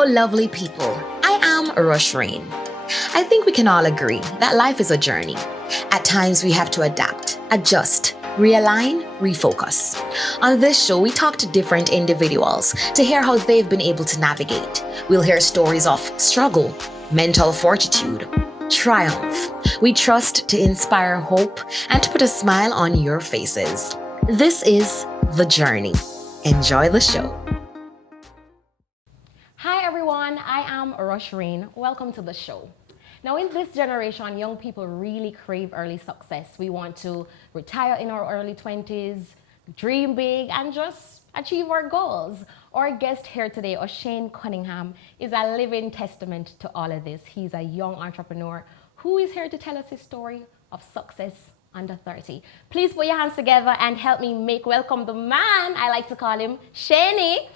Hello, lovely people. I am Rushrain. I think we can all agree that life is a journey. At times, we have to adapt, adjust, realign, refocus. On this show, we talk to different individuals to hear how they've been able to navigate. We'll hear stories of struggle, mental fortitude, triumph. We trust to inspire hope and to put a smile on your faces. This is The Journey. Enjoy the show. Hi everyone, I am Rushrain. Welcome to the show. Now in this generation, young people really crave early success. We want to retire in our early 20s, dream big, and just achieve our goals. Our guest here today, Oshane Cunningham, is a living testament to all of this. He's a young entrepreneur who is here to tell us his story of success under 30. Please put your hands together and help me make welcome the man. I like to call him Shani.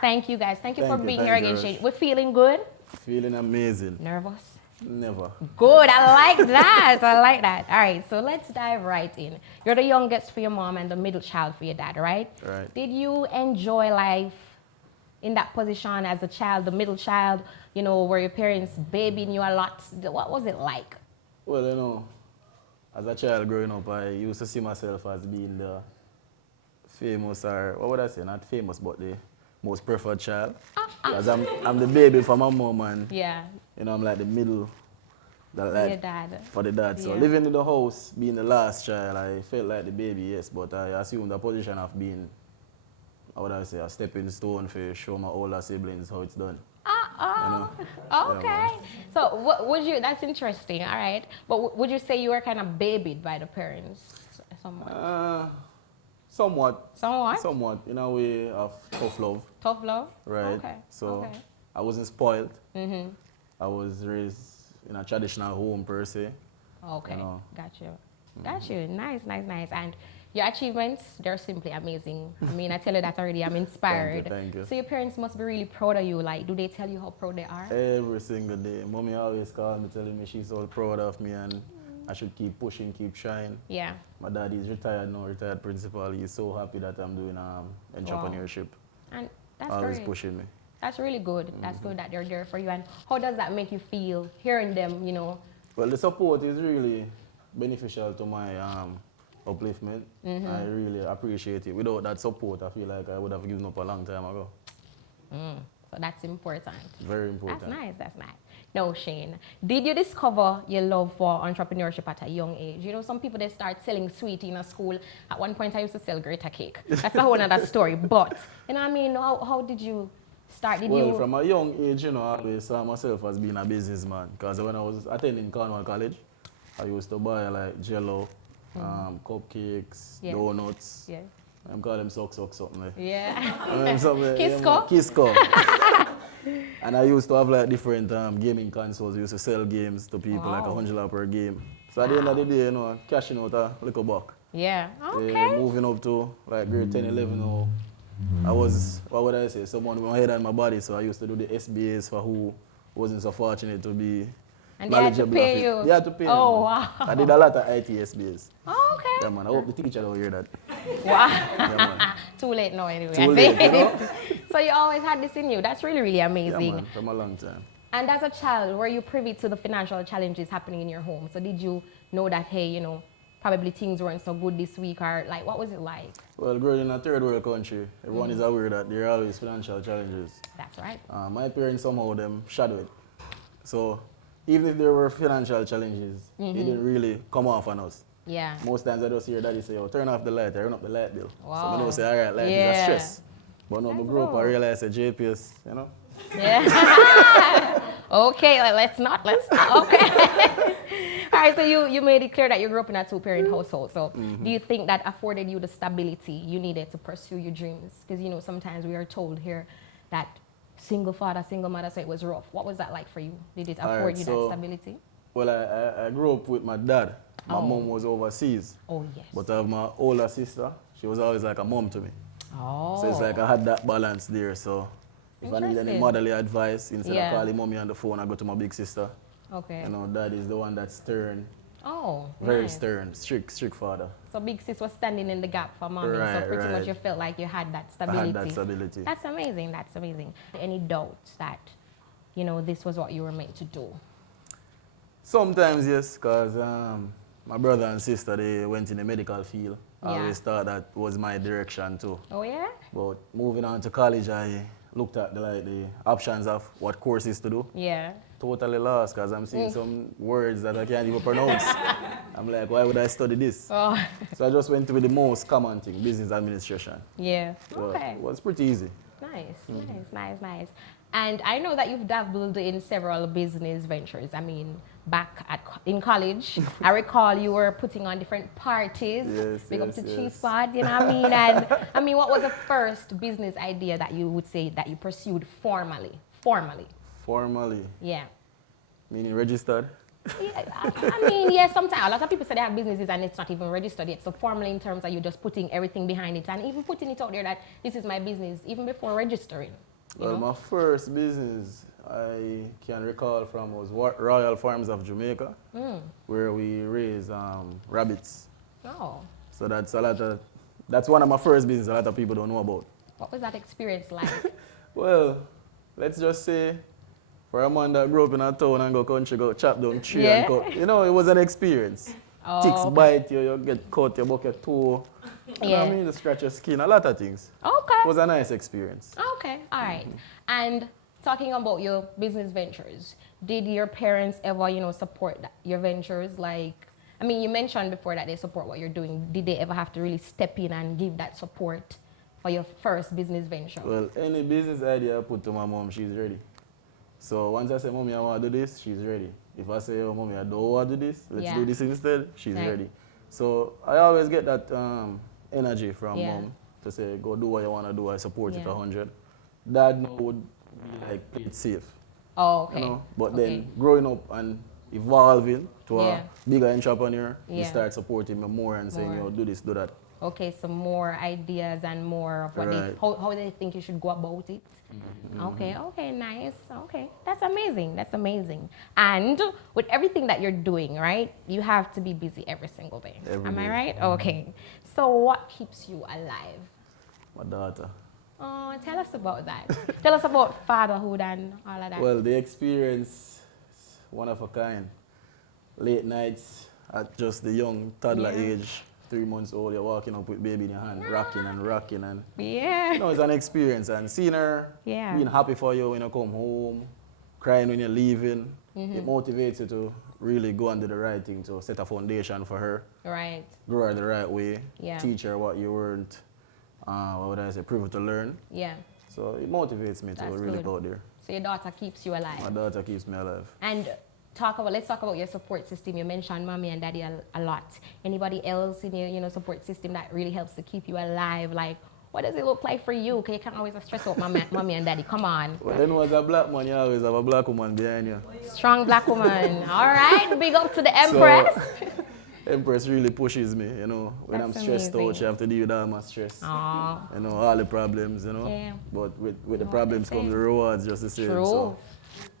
Thank you guys. Thank you for being here again, Shane. We're feeling good? Feeling amazing. Nervous? Never. Good. I like that. I like that. All right. So let's dive right in. You're the youngest for your mom and the middle child for your dad, right? Right. Did you enjoy life in that position as a child, the middle child? You know, were your parents babying you a lot? What was it like? Well, you know, as a child growing up, I used to see myself as being the famous, or what would I say? Not famous, but the most preferred child. Because I'm the baby for my mom, and Yeah. you know, I'm like the middle. For your dad. For the dad. So Yeah. living in the house, being the last child, I felt like the baby, yes, but I assumed the position of being, how would I say, a stepping stone for show my older siblings how it's done. You know? Okay. Yeah, So what would you, that's interesting, all right. But would you say you were kind of babied by the parents somewhat? Somewhat. Somewhat? Somewhat, in a way of tough love. Tough love? Right. Okay. So Okay. I wasn't spoiled. Mm-hmm. I was raised in a traditional home per se. Okay. You know. Got you. Got you. Nice, nice, nice. And your achievements, they're simply amazing. I mean, I tell you that already. I'm inspired. Thank you. So your parents must be really proud of you. Like, do they tell you how proud they are? Every single day. Mommy always calls me, telling me she's so proud of me and I should keep pushing, keep trying. Yeah. My dad is retired now, retired principal. He's so happy that I'm doing entrepreneurship. And that's Always great. pushing me. That's really good. That's good that they're there for you. And how does that make you feel hearing them, you know? Well, the support is really beneficial to my upliftment. I really appreciate it. Without that support, I feel like I would have given up a long time ago. So that's important. Very important. That's nice. That's nice. Now, Shane, did you discover your love for entrepreneurship at a young age? You know, some people, they start selling sweetie in a school. At one point, I used to sell Greta cake. That's a whole other story. But, you know what I mean? How did you start? Well, from a young age, you know, I always saw myself as being a businessman. Because when I was attending Cornwall College, I used to buy like jello, cupcakes, Yeah. donuts. Yeah. I'm calling them something like. Yeah. Something, Kisco? Kisco. And I used to have like different gaming consoles. I used to sell games to people like Wow. $100 per game. So at the end of the day, you know, cashing out a little buck. Yeah. Okay. Moving up to like grade 10, 11 now. I was, what would I say, someone with my head and my body. So I used to do the SBAs for who wasn't so fortunate to be And they had to knowledgeable pay of it. you? They had to pay me. Oh, Man. wow. I did a lot of IT SBAs. Okay. Yeah, man. I hope the teacher don't hear that. Wow. Yeah, man. Too late now anyway. Too late, you know? So you always had this in you. That's really, really Yeah, amazing. man. From a long time. And as a child, were you privy to the financial challenges happening in your home? So did you know that, hey, you know, probably things weren't so good this week, or like, what was it like? Well, growing in a third world country, everyone is aware that there are always financial challenges. That's right. My parents somehow them shadow it. So even if there were financial challenges, it didn't really come off on us. Yeah. Most times I just hear daddy say, oh, turn off the light, turn up the light bill. So Wow. I know say, all right, light is a stress. But now I grow up, I realize that JPS, you know? Yeah. Okay, let's not. Okay. All right, so you made it clear that you grew up in a two-parent household. So do you think that afforded you the stability you needed to pursue your dreams? Because, you know, sometimes we are told here that single father, single mother, so it was rough. What was that like for you? Did it afford you that stability? Well, I grew up with my dad. My Oh. mom was overseas. Oh, yes. But I have my older sister. She was always like a mom to me. Oh. So it's like I had that balance there. So if I need any Interesting. motherly advice, instead Yeah. of calling mommy on the phone, I go to my big sister. Okay. You know, dad is the one that's stern. Oh, Very nice. stern, strict father. So big sis was standing in the gap for mommy. So Right, pretty much right. you felt like you had that I stability. had that stability. That's amazing. That's amazing. Any doubts that, this was what you were meant to do? Sometimes, yes, because my brother and sister, they went in the medical field. I Yeah. always thought that was my direction too. Oh, yeah? But moving on to college, I looked at the options of what courses to do. Yeah. Totally lost because I'm seeing some words that I can't even pronounce. I'm like, why would I study this? Oh, So I just went with the most common thing, business administration. yeah. So Okay. it was pretty easy. Nice. And I know that you've dabbled in several business ventures. I mean, in college, I recall you were putting on different parties. Yes, Big up yes, to yes. Cheese Pod, you know what I mean? And I mean, what was the first business idea that you would say that you pursued formally? Formally, Yeah. meaning registered. Yeah, I mean, yeah, sometimes a lot of people say they have businesses and it's not even registered yet. So formally in terms of you just putting everything behind it and even putting it out there that this is my business even before registering. Well, my first business I can recall from was Royal Farms of Jamaica, where we raise rabbits. Oh, So that's one of my first business a lot of people don't know about. what was that experience like? Well, let's just say for a man that grew up in a town and go country, go chop down tree Yeah. and cut, it was an experience. Oh, Ticks okay. bite you, you get cut, you buck your toe. You know what I Yeah. mean? You scratch your skin, a lot of things. Okay. It was a nice experience. Okay, all right. And talking about your business ventures, did your parents ever, support your ventures? Like, I mean, you mentioned before that they support what you're doing. Did they ever have to really step in and give that support for your first business venture? Well, any business idea I put to my mom, she's ready. So once I say, Mommy, I want to do this, she's ready. If I say, oh, Mommy, I don't want to do this, let's Yeah. do this instead, she's Right. ready. So I always get that energy from Yeah. mom to say, go do what you want to do, I support it Yeah. 100. Dad no, would be like, play it safe. Oh, okay. But Okay. then growing up and evolving to Yeah. a bigger entrepreneur, you Yeah. start supporting me more and saying, More. do this, do that. Okay, some more ideas and more of what Right. how they think you should go about it. Okay, nice. Okay, that's amazing. And with everything that you're doing, right, you have to be busy every single day. Every Am I day. right? Okay. So what keeps you alive? My daughter. Oh, tell us about that. Tell us about fatherhood and all of that. Well, the experience is one of a kind. Late nights at just the young toddler Yeah. age, 3 months old, you're walking up with baby in your hand, rocking and Yeah. it's an experience. And seeing her Yeah. being happy for you when you come home, crying when you're leaving, it motivates you to really go and do the right thing, to set a foundation for her, Right. grow her the right way, Yeah. teach her what you weren't, what would I say, privy to learn. Yeah. So it motivates me to That's really good. go out there. So your daughter keeps you alive. My daughter keeps me alive. And let's talk about your support system. You mentioned mommy and daddy a lot. Anybody else in your support system that really helps to keep you alive? Like, what does it look like for you? Because you can't always stress out mommy and daddy. Come on. Well, then as a black man, you always have a black woman behind you. Strong black woman. All right. Big up to the Empress. So, Empress really pushes me, when I'm That's stressed amazing. out, she have to deal with all my stress. Aw. All the problems, Yeah. But with the Know problems what they come say. the rewards just the same. True. So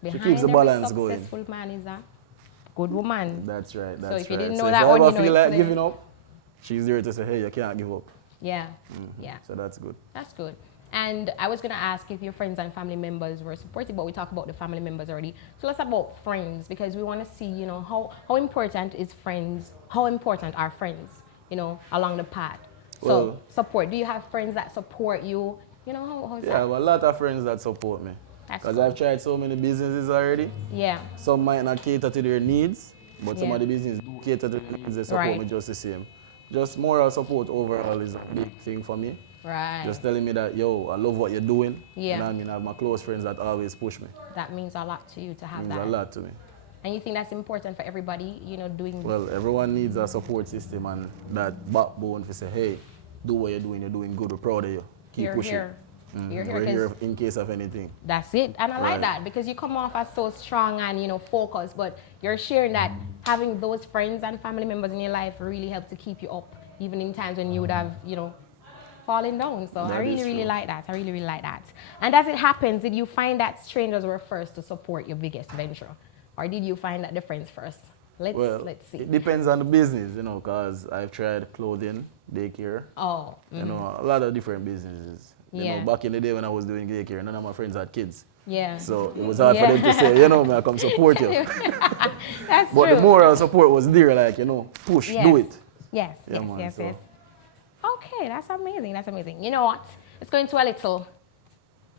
Behind keeps the every balance going. successful man is a good woman. that's right. That's So if you right. didn't So know if that I one, ever you know feel it like today. giving up, she's there to say, hey, you can't give up. Yeah. Yeah. So that's good. That's good. And I was going to ask if your friends and family members were supportive, but we talked about the family members already. So let's talk about friends, because we want to see, how important is friends, how important are friends, along the path. So Well- support. Do you have friends that support you? How's Yeah, I that? have a lot of friends that support me. That's Because cool. I've tried so many businesses already. Yeah. Some might not cater to their needs, but some Yeah. of the businesses do cater to their needs. They support Right. me just the same. Just moral support overall is a big thing for me. Right. Just telling me that, yo, I love what you're doing. Yeah. You know what I mean? I have my close friends that always push me. That means a lot to you to have It means that. a lot to me. And you think that's important for everybody, doing. Well, everyone needs a support system and that backbone to say, hey, do what you're doing good, we're proud of you. Keep You're pushing. here. You're here We're 'cause- here in case of anything. That's it. And I like Right. that because you come off as so strong and, focused, but you're sharing that having those friends and family members in your life really help to keep you up, even in times when you would have, fallen down. So I That really, is really true. like that. I really, really like that. And as it happens, did you find that strangers were first to support your biggest venture? Or did you find that the friends first? Let's see. It depends on the business, you know, because I've tried clothing, daycare, Oh. you know, a lot of different businesses. You Yeah. know, back in the day when I was doing daycare, none of my friends had kids. Yeah. So it was hard for Yeah. them to say, you know, may I come support you. That's But true. the moral support was there, like, you know, push, Yes. do it. Yes, Yeah, man, yes. so- Okay, that's amazing. That's amazing. You know what? Let's go into a little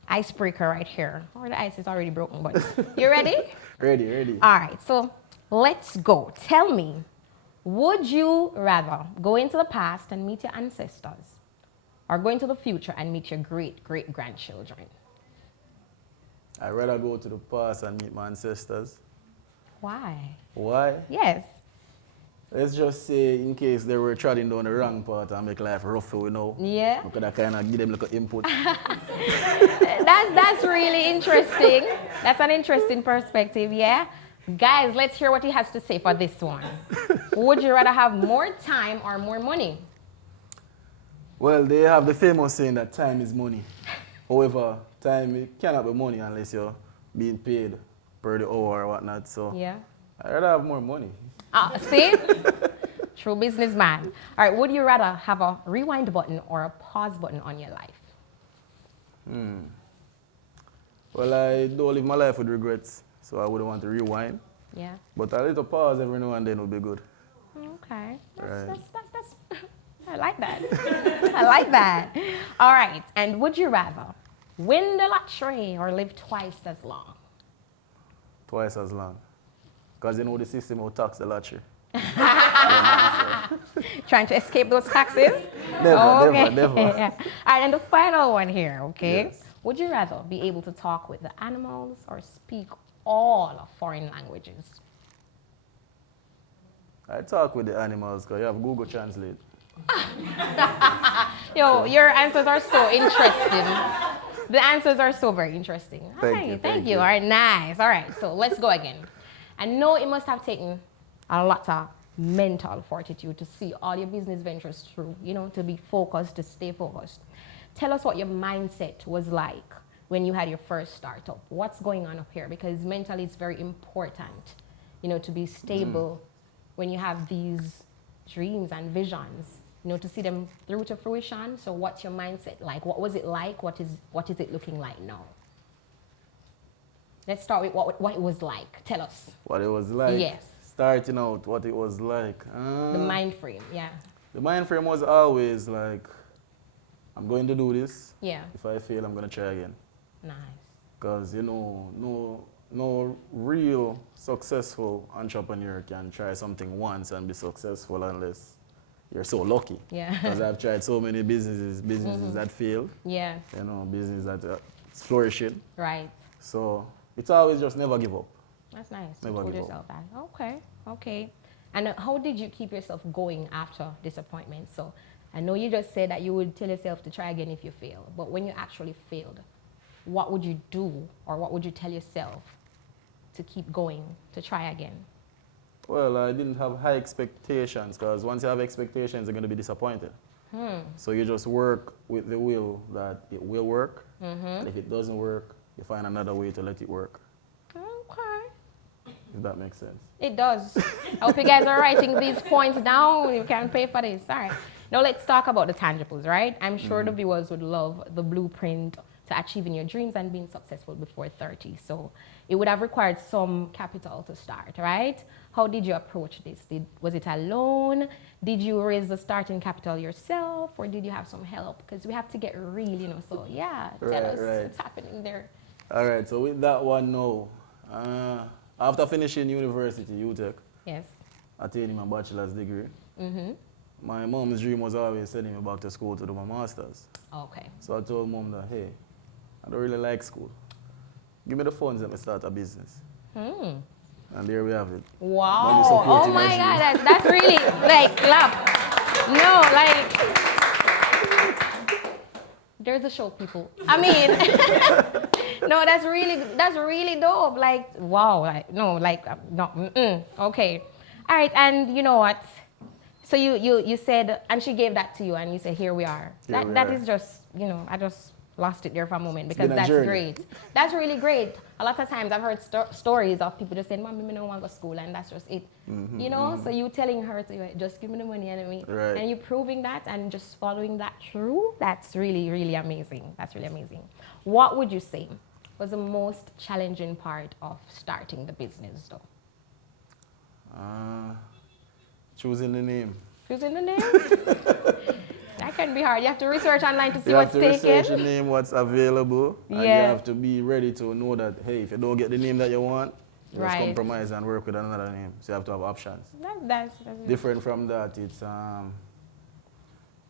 icebreaker right here. Or the ice is already broken, but you ready? Ready. All right, so let's go. Tell me, would you rather go into the past and meet your ancestors or go into the future and meet your great-great-grandchildren? I'd rather go to the past and meet my ancestors. Why? Why? Yes. Let's just say, in case they were treading down the wrong path and make life rough, you know. Yeah. We could have kind of give them like an input. That's really interesting. That's an interesting perspective, yeah? Guys, let's hear what he has to say for this one. Would you rather have more time or more money? Well, they have the famous saying that time is money. However, time it cannot be money unless you're being paid per the hour or whatnot. So Yeah. I'd rather have more money. See? True businessman. All right, would you rather have a rewind button or a pause button on your life? Well, I don't live my life with regrets, so I wouldn't want to rewind. Yeah. But a little pause every now and then would be good. Okay. Right. That's I like that. I like that. All right. And would you rather win the lottery or live twice as long? Twice as long. Because you know the system will tax the lottery. Trying to escape those taxes? Never. Yeah. All right, and the final one here, okay? Yes. Would you rather be able to talk with the animals or speak all foreign languages? I talk with the animals because you have Google Translate. Yo, your answers are so interesting. The answers are so very interesting. All Thank right, you, thank thank you. you. All right, nice. All right, so let's go again. I know it must have taken a lot of mental fortitude to see all your business ventures through, you know, to be focused, to stay focused. Tell us what your mindset was like when you had your first startup. What's going on up here? Because mentally it's very important, you know, to be stable when you have these dreams and visions, you know, to see them through to fruition. So what's your mindset like? What was it like? What is it looking like now? Let's start with what it was like. Tell us. What it was like. Yes. Starting out, what it was like. The mind frame, yeah. The mind frame was always like, I'm going to do this. Yeah. If I fail, I'm going to try again. Nice. Because, you know, no real successful entrepreneur can try something once and be successful unless you're so lucky. Yeah. Because I've tried so many businesses that failed, Yeah. you know, business that is flourishing. Right. So it's always just never give up. That's nice. You Never told give up. yourself that. Okay. And how did you keep yourself going after disappointment? So I know you just said that you would tell yourself to try again if you fail, but when you actually failed, what would you do or what would you tell yourself to keep going, to try again? Well, I didn't have high expectations because once you have expectations, you're going to be disappointed. So you just work with the will that it will work. And if it doesn't work, you find another way to let it work, Okay. if that makes sense. It does. I hope you guys are writing these points down. You can pay for this. All right. Now let's talk about the tangibles, right? I'm sure the viewers would love the blueprint to achieving your dreams and being successful before 30. So it would have required some capital to start, right? How did you approach this? Was it a loan? Did you raise the starting capital yourself, or did you have some help? Because we have to get real, you know. So yeah, tell us what's happening there. All right, so with that one now, after finishing university, UTech, Yes. attaining my bachelor's degree, my mom's dream was always sending me back to school to do my master's. Okay. So I told mom that, hey, I don't really like school. Give me the funds, let me start a business. And there we have it. Wow. Mommy Oh supporting my my God, that's really like clap. No, like there's a show, people. I mean, no, that's really dope. Like wow, like no, like no. Okay, all right, and you know what? So you said, and she gave that to you, and you said, here we are. That is just, you know, I just lost it there for a moment because been a that's journey. great. That's really great. A lot of times I've heard stories of people just saying, "Mommy, I don't want to go to school," and that's just it. You know, so you telling her to just give me the money and you proving that and just following that through. That's really, really amazing. That's really amazing. What would you say was the most challenging part of starting the business, though? Choosing the name. Choosing the name? That can be hard. You have to research online to see You what's have to taken. research the name, what's available, and you have to be ready to know that, hey, if you don't get the name that you want, you just compromise and work with another name. So you have to have options. That's Different from that, it's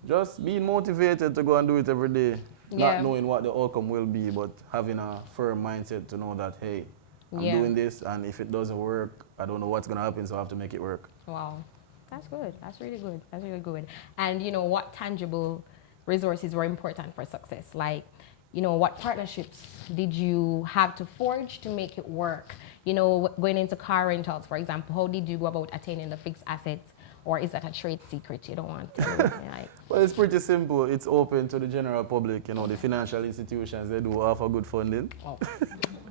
just being motivated to go and do it every day. Not knowing what the outcome will be, but having a firm mindset to know that, hey, I'm doing this, and if it doesn't work, I don't know what's going to happen, so I have to make it work. Wow. That's good. That's really good. That's really good. And, you know, what tangible resources were important for success? Like, you know, what partnerships did you have to forge to make it work? You know, going into car rentals, for example, how did you go about attaining the fixed assets? Or is that a trade secret you don't want to like? Well, it's pretty simple. It's open to the general public. You know, the financial institutions, they do offer good funding. Oh.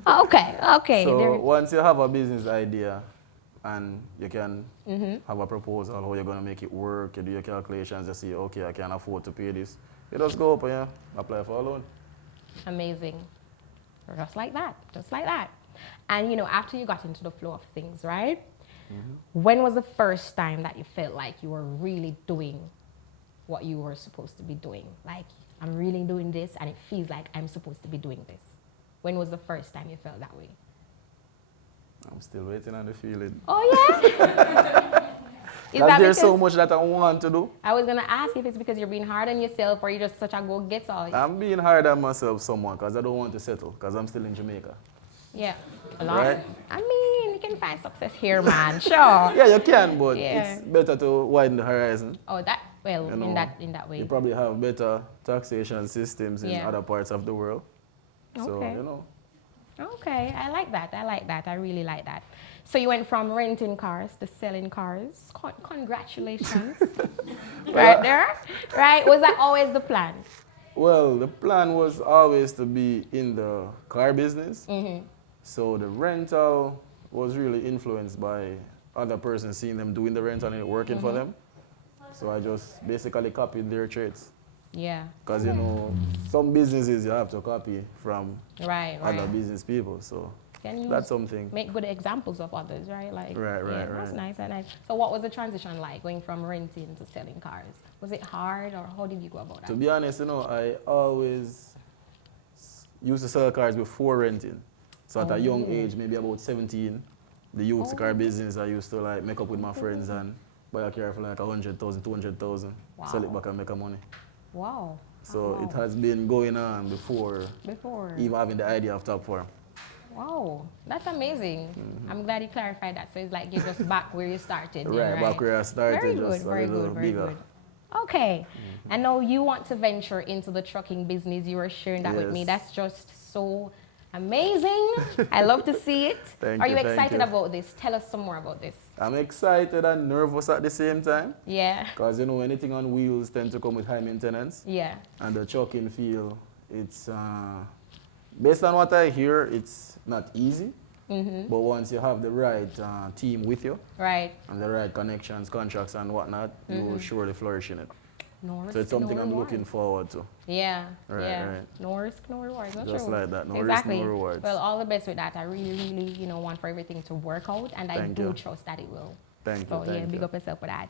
Okay. So once you have a business idea, and you can have a proposal how you're going to make it work, you do your calculations, you see, okay, I can afford to pay this. You just go up and apply for a loan. Amazing. Just like that. Just like that. And, you know, after you got into the flow of things, right? When was the first time that you felt like you were really doing what you were supposed to be doing? Like, I'm really doing this and it feels like I'm supposed to be doing this. When was the first time you felt that way? I'm still waiting on the feeling. Oh, yeah? There's so much that I want to do. I was going to ask if it's because you're being hard on yourself or you're just such a go-getter. I'm being hard on myself somewhat because I don't want to settle because I'm still in Jamaica. Yeah, a lot. Right? I mean, you can find success here, man. Sure. Yeah, you can, but it's better to widen the horizon. Oh, that, well, you know, in that way. You probably have better taxation systems in other parts of the world. So, Okay. you know. Okay, I like that. I really like that. So you went from renting cars to selling cars. Congratulations. Right there. Right? Was that always the plan? Well, the plan was always to be in the car business. So the rental was really influenced by other persons seeing them doing the rental and it working for them. So I just basically copied their traits. Yeah. Because, you know, some businesses you have to copy from other business people. So that's something. Make good examples of others, right? Like, right. That's nice. So what was the transition like, going from renting to selling cars? Was it hard, or how did you go about that? To be honest, you know, I always used to sell cars before renting. So at a young age, maybe about 17, the youth car business, I used to like make up with my friends and buy a car for like 100,000, 200,000, sell it back and make a money. Wow. So it has been going on before even having the idea of Top Farm. Wow, that's amazing. I'm glad you clarified that. So it's like you're just back where you started. Right, back where I started. Very good, very good. Okay, and now you want to venture into the trucking business. You were sharing that with me. That's just so amazing. I love to see it. Are you excited about this? Tell us some more about this. I'm excited and nervous at the same time. Yeah. Because, you know, anything on wheels tend to come with high maintenance. Yeah. And the trucking field, it's, based on what I hear, it's not easy. But once you have the right team with you, and the right connections, contracts, and whatnot, you will surely flourish in it. No risk, so it's something no I'm reward. looking forward to. Yeah, right. No risk, no reward. That's Just true. like that. No exactly. risk, no rewards. Well, all the best with that. I really, you know, want for everything to work out, and I do trust that it will. Thank you. Thank big you. up yourself for that.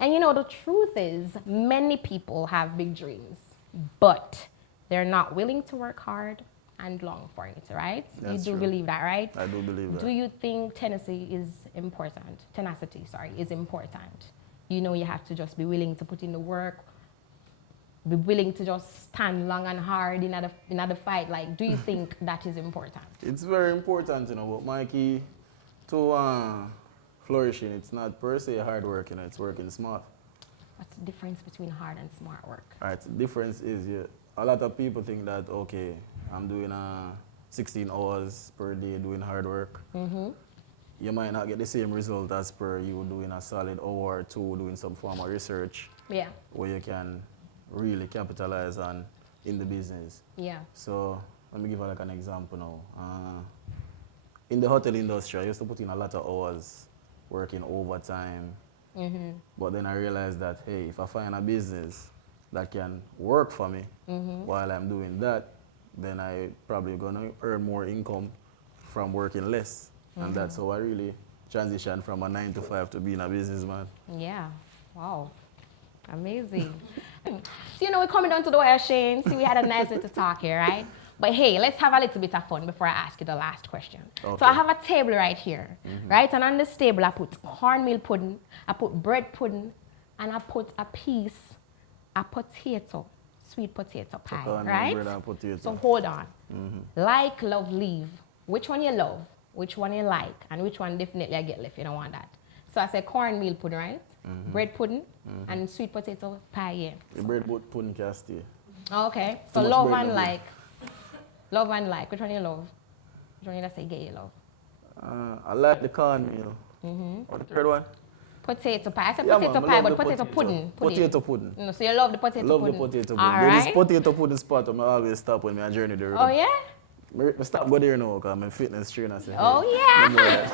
And you know, the truth is, many people have big dreams, but they're not willing to work hard and long for it, right? That's you do true. believe that, right? I do believe that. Do you think tenacity is important? You know, you have to just be willing to put in the work, be willing to just stand long and hard in the fight. Like, do you think that is important? It's very important, you know, but my key to flourishing, it's not per se hard work, you know, it's working smart. What's the difference between hard and smart work? All right, the difference is a lot of people think that, okay, I'm doing 16 hours per day doing hard work. You might not get the same result as per you doing a solid hour or two doing some form of research. Yeah. Where you can really capitalize on in the business. Yeah. So let me give you like an example now. In the hotel industry, I used to put in a lot of hours working overtime. But then I realized that, hey, if I find a business that can work for me while I'm doing that, then I probably gonna earn more income from working less. And that's how I really transitioned from a 9 to 5 to being a businessman. Yeah. Wow. Amazing. So, you know, we're coming down to the wire, Shane. See, we had a nice little talk here, right? But hey, let's have a little bit of fun before I ask you the last question. Okay. So I have a table right here, right? And on this table, I put cornmeal pudding, I put bread pudding, and I put a potato, sweet potato pie, right? Bread and potato. So hold on. Like, love, leave. Which one you love? Which one you like? And which one definitely I get left? You don't want that. So I said cornmeal pudding, right? Bread pudding and sweet potato pie, yeah. The bread pudding can stay. Okay. So Too much love bread, and no like. Love and like. Which one you love? Which one you say get you love? I like the cornmeal. What the third one? Potato pie. I said Yeah, potato man, I pie, love but the potato pudding. Potato pudding. No, so you love the potato Love pudding. the potato pudding. All There's right. this potato pudding spot where I always stop when I journey there. Oh, yeah? I stop go there now because I'm a fitness trainer. So Oh, yeah.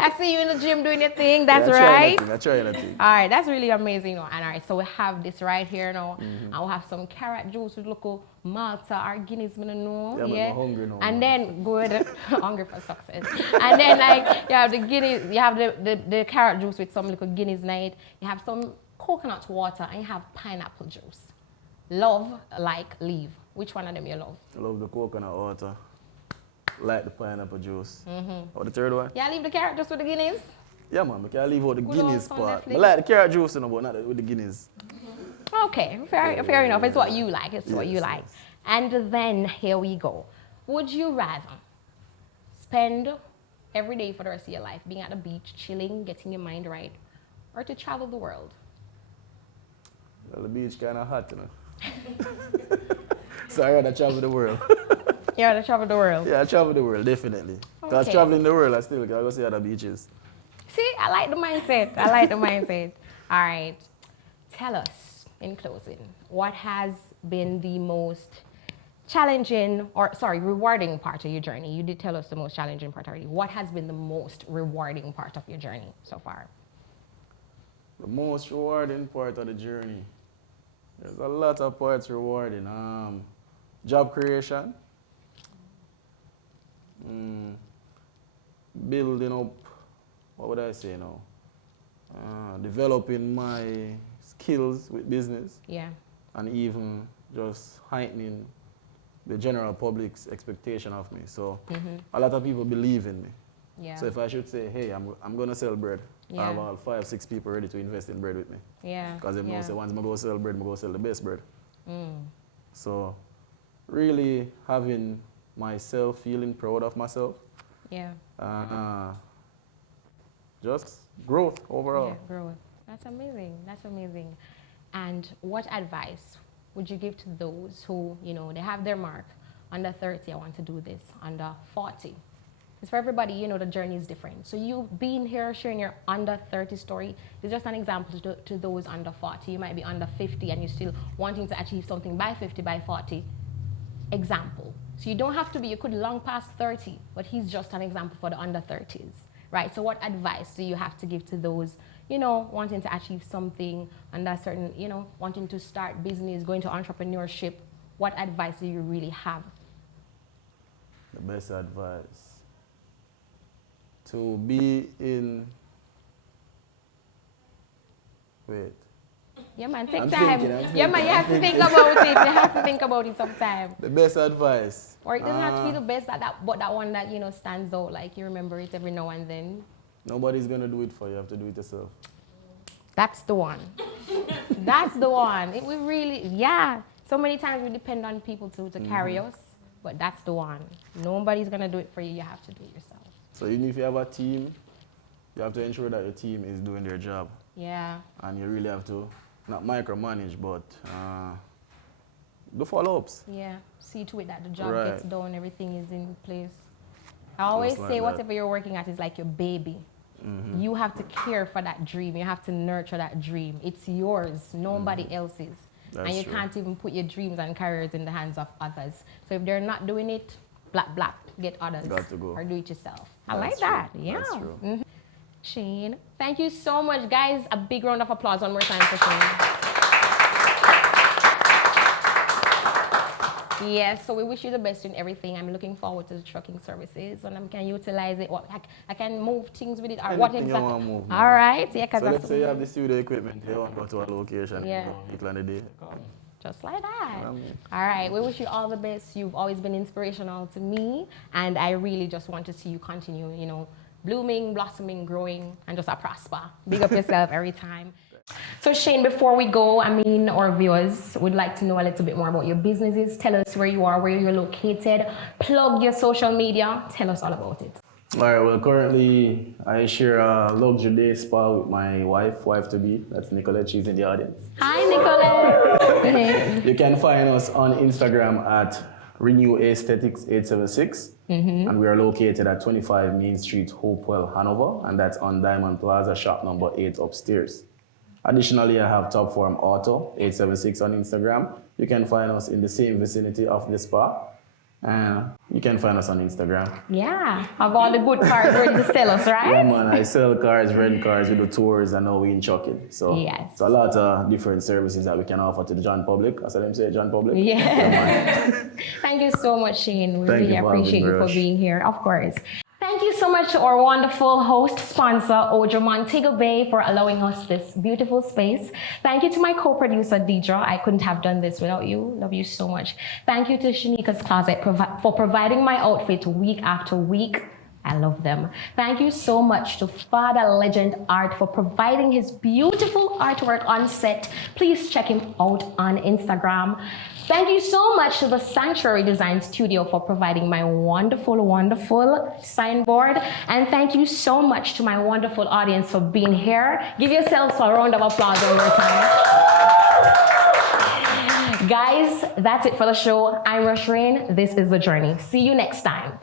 I see you in the gym doing your thing. That's I right. try anything. All right, that's really amazing. And all right, so we have this right here now. And we'll have some carrot juice with local Malta or Guinness, I don't know. Yeah, I'm hungry now. And man. then good, hungry for success. And then like you have the Guinness, you have the carrot juice with some little Guinness in it. You have some coconut water and you have pineapple juice. Love, like, leave. Which one of them you love? I love the coconut water. Like the pineapple juice. Or the third one? Yeah, leave the carrot juice with the Guinness. Yeah, man. I can leave out the Good Guinness old part. Netflix. I like the carrot juice, you know, but not with the Guinness. Okay, fair enough. It's what you like. It's what you Yes, like. yes. And then here we go. Would you rather spend every day for the rest of your life being at the beach, chilling, getting your mind right, or to travel the world? Well, the beach kind of hot, you know. So I rather travel the world. You want to travel the world? Yeah, I travel the world, definitely. Because Okay. traveling the world, I still gotta go see other beaches. See, I like the mindset. I like the mindset. All right. Tell us, in closing, what has been the most challenging, or sorry, rewarding part of your journey? You did tell us the most challenging part already. What has been the most rewarding part of your journey so far? The most rewarding part of the journey. There's a lot of parts rewarding. Job creation. Building up, what would I say now? Developing my skills with business. Yeah. And even just heightening the general public's expectation of me. So a lot of people believe in me. Yeah. So if I should say, hey, I'm going to sell bread, Yeah. I have all 5, 6 people ready to invest in bread with me. Yeah. Because they know say once I go sell bread, I go sell the best bread. Mm. So really having myself, feeling proud of myself, Yeah. just growth overall. Yeah, growth. That's amazing. That's amazing. And what advice would you give to those who, you know, they have their mark under 30, I want to do this, under 40? Because for everybody, you know, the journey is different. So you being here, sharing your under 30 story is just an example to those under 40. You might be under 50 and you're still wanting to achieve something by 50, by 40. Example. So you don't have to be, you could long past 30, but he's just an example for the under 30s, right? So what advice do you have to give to those, you know, wanting to achieve something under a certain, you know, wanting to start business, going to entrepreneurship? What advice do you really have? The best advice. To be in, wait. Yeah, man, take I'm time. thinking. Yeah, man, you have to think about it. You have to think about it sometime. The best advice. Or it doesn't have to be the best, but that one that, you know, stands out, like you remember it every now and then. Nobody's going to do it for you. You have to do it yourself. That's the one. That's the one. We really, yeah. So many times we depend on people to carry us, but that's the one. Nobody's going to do it for you. You have to do it yourself. So even if you have a team, you have to ensure that your team is doing their job. Yeah. And you really have to, not micromanage, but do follow-ups. Yeah. See to it that the job Right. gets done, everything is in place. I always like say that. whatever you're working at is like your baby. You have to care for that dream. You have to nurture that dream. It's yours, nobody else's. and you true. can't even put your dreams and careers in the hands of others. So if they're not doing it, black, get others. Got to go. Or do it yourself. I That's like true. that. Yeah. That's true. Mhm. Shane, thank you so much, guys. A big round of applause one more time for Shane. Yes, so we wish you the best in everything. I'm looking forward to the trucking services and I can utilize it. I can move things with it or what Anything you exactly. want to move, All right, yeah, because So let's say you have the studio equipment, you want to go to a location, Yeah. you plan a day. just like that. Um, All right, we wish you all the best. You've always been inspirational to me, and I really just want to see you continue, you know, blooming, blossoming, growing, and just prosper. Big up yourself every time. So Shane, before we go, I mean, our viewers would like to know a little bit more about your businesses. Tell us where you are, where you're located. Plug your social media. Tell us all about it. All right, well, currently I share a luxury day spa with my wife-to-be. That's Nicolette, she's in the audience. Hi, Nicolette. You can find us on Instagram at Renew Aesthetics 876. And we are located at 25 Main Street, Hopewell, Hanover. And that's on Diamond Plaza, shop number 8 upstairs. Additionally, I have Top Form Auto 876 on Instagram. You can find us in the same vicinity of the spa. You can find us on Instagram. Yeah, of all the good cars ready to sell us, right? Yeah, man, I sell cars, rent cars, we do tours, and now we in trucking. So Yes. it's a lot of different services that we can offer to the John public. I said them say John public. Yeah. Thank you so much, Shane. We Thank really you for appreciate having you me, for Rush. being here, of course. Thank you so much to our wonderful host sponsor, Ojo Montego Bay, for allowing us this beautiful space. Thank you to my co-producer, Deidre. I couldn't have done this without you. Love you so much. Thank you to Shanika's Closet for providing my outfit week after week. I love them. Thank you so much to Fada Legend Art for providing his beautiful artwork on set. Please check him out on Instagram. Thank you so much to the Sanctuary Design Studio for providing my wonderful, wonderful signboard. And thank you so much to my wonderful audience for being here. Give yourselves a round of applause one more time. Guys, that's it for the show. I'm Rush Rain. This is The Journey. See you next time.